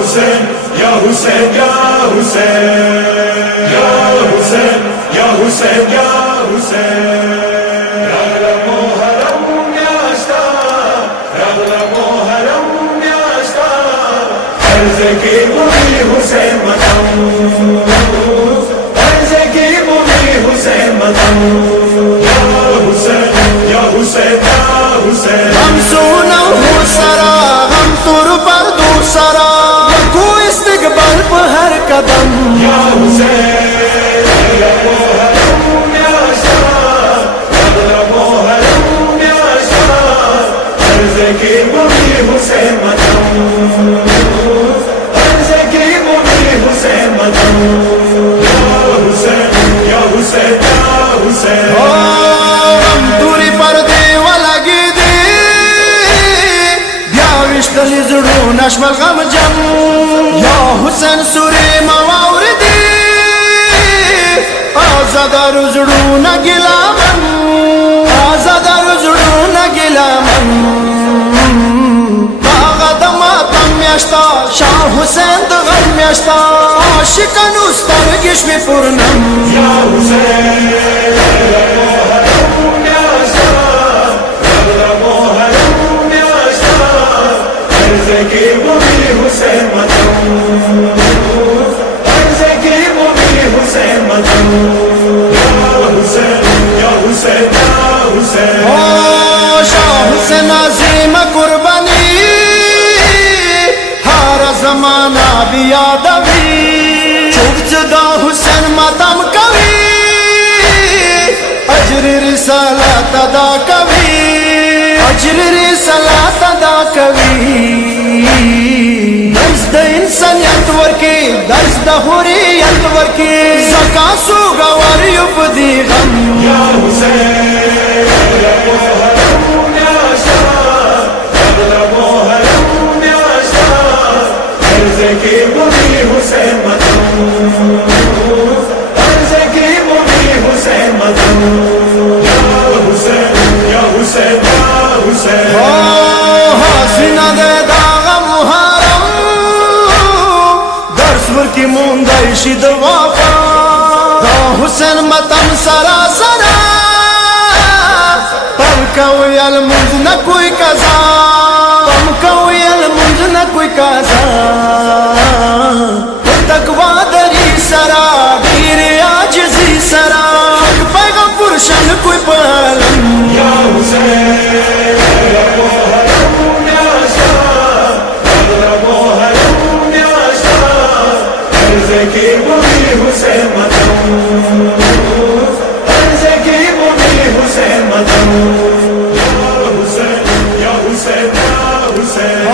حسین یا حسین یا حسین یا حسین یا حسین یا حسین رغلمو حرم میاشتا رغلمو حرم میاشتا عرض کی بولی حسین مدم عرض کی بولی حسین مدم یا حسین یا حسین یا حسین ہم سونا ہو سرا ہم تر پر دوسرا کو استقبال پر ہر قدم یا حسین رغلمو حرم میاشتا رغلمو حرم میاشتا عرض کی بولی حسین مدم عرض کی بولی حسین مدم یا حسین یا حسین یا حسین ہم توری پر دیو لگی دی بیاوشتلی زڑو نشمل غم جم یا حسین سوری مواور دی آزادار زڑو نگلا من آزادار زڑو نگلا من میاشتا شاہ حسین د غم میاشتا عاشقانو سترګې شوې پورنم یا حسین رغلمو حرم میاشتا رغلمو حرم میاشتا عرض کی بولی حسین مدم عرض کی بولی حسین مدم یا حسین یا حسین یا حسین شاہ حسین عظیم قربانی زمانہ بھی یادوی چوک دا حسین ماتم کوي اجر رسالت ادا کوي اجر رسالت ادا کوي درس د انسانیت ورکی درس د حریت ورکی زکا سو گوار یوب دی غم یا حسین رغلمو حرم میاشتا رغلمو حرم میاشتا عرض کی بولی حسین مدم عرض کی بولی حسین مدم یا حسین یا حسین یا حسین حسین دے داغ محرم درس ورکی موندائی شید وافا دا حسین متم سرا سرا پم کوئی المنز نہ کوئی قضا پم کوئی المنز نہ کوئی قضا تقوی دری سرا دیر عاجزی سرا حق پیغام پرشن کوئی پالم یا حسین رغلمو حرم میاشتا رغلمو حرم میاشتا عرض کی بولی حسین مدم عرض کی بولی حسین مدم یا حسین یا حسین یا حسین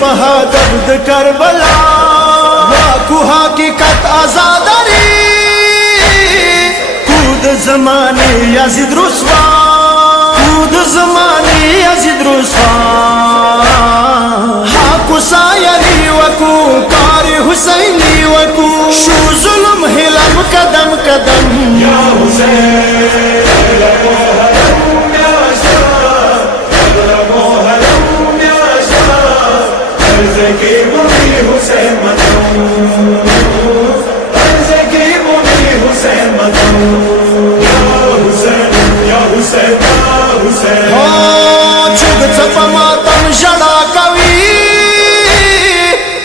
بہادر د کربلا واکو حقیقت آزاداری کود زمانے یزید رسوا کود زمانے یزید رسوا حاکو سایری وکو کار حسینی وکو شو ظلم حلم قدم قدم یا حسین رغلمو حرم میاشتا رغلمو حرم میاشتا عرض کی بولی حسین مدم عرض کی بولی حسین مدم یا حسین یا حسین یا حسین چوک چپا ماتم جڑا کوي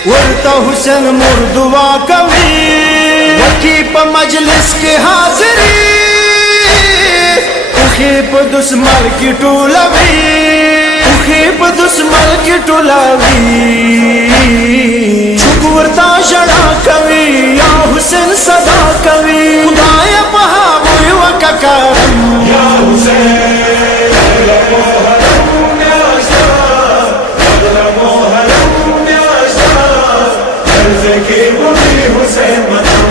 ورتا حسین مردوا کوي وکی پا مجلس کے حاضری اخی پا دسمال کی ٹولوی اخی پا دسمال کی ٹولوی چوک ورتا جڑا کوي یا حسین صدا کوي خدای پہا موی وکا کرم یا حسین رغلمو حرم میاشتا رغلمو حرم میاشتا عرض کی بولی حسین مدم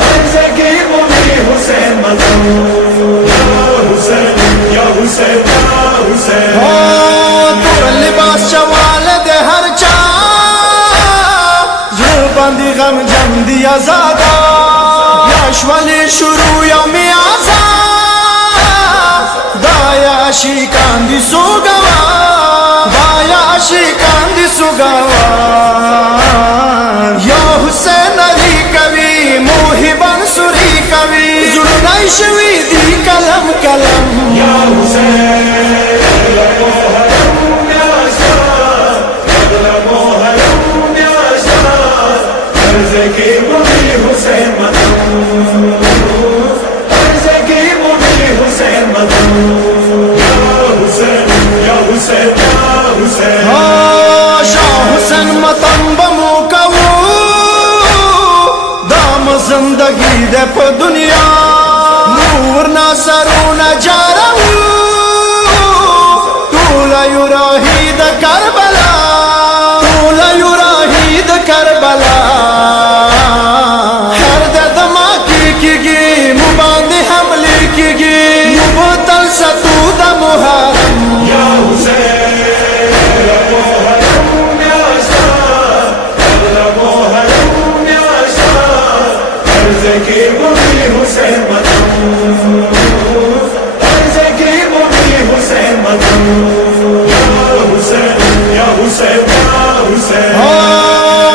عرض کی بولی حسین مدم یا حسین یا حسین یا حسین تور لباس شوال دے ہر چا جو بندی غم جم دیا زادا یاش والی شروع یومی آزا دایا عاشقان دی سوگوار بایا عاشقان دی سوگوار یا حسین علی کوي محبان سوری کوي زړونای شوي دی کلم کلم یا حسین محرم یا شاه محرم یا شاه عرض کی بولی حسین مدن عرض کی بولی حسین مدن یا حسین یا حسین یا حسین شاہ حسین متن بمو کوو دام زندگی دے پا دنیا نور ناصرون جارو تولا یراہی دا کربلا تولا یراہی دا کربلا ہر دد ماں کی گی مباندی حملی کی گی مبتل ستو دا محرم یا حسین محرم یا شاه محرم یا شاه عرض کی بولی حسین مدن عرض کی بولی حسین مدن یا حسین یا حسین یا حسین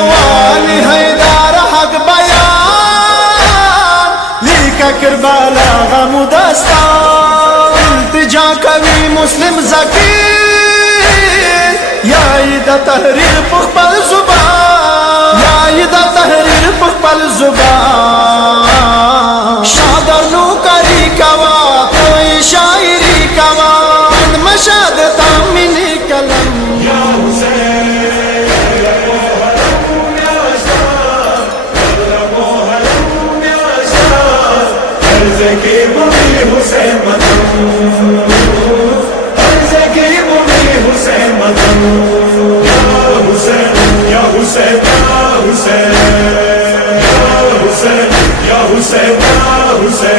والی حیدار حق بیان لیکا کربلا غم دستان التجا کوي مسلم ذکیر یای دا تحریر پخپل زبان یای دا تحریر پخپل زبان شادر نو کری کوا کوئی شاعری کوا اند مشاد تامنی کلم یا حسین محرم یا شاه محرم یا شاه عرض کی بولی حسین مدن عرض کی بولی حسین مدن یا حسین یا حسین یا حسین یا حسین یا حسین یا حسین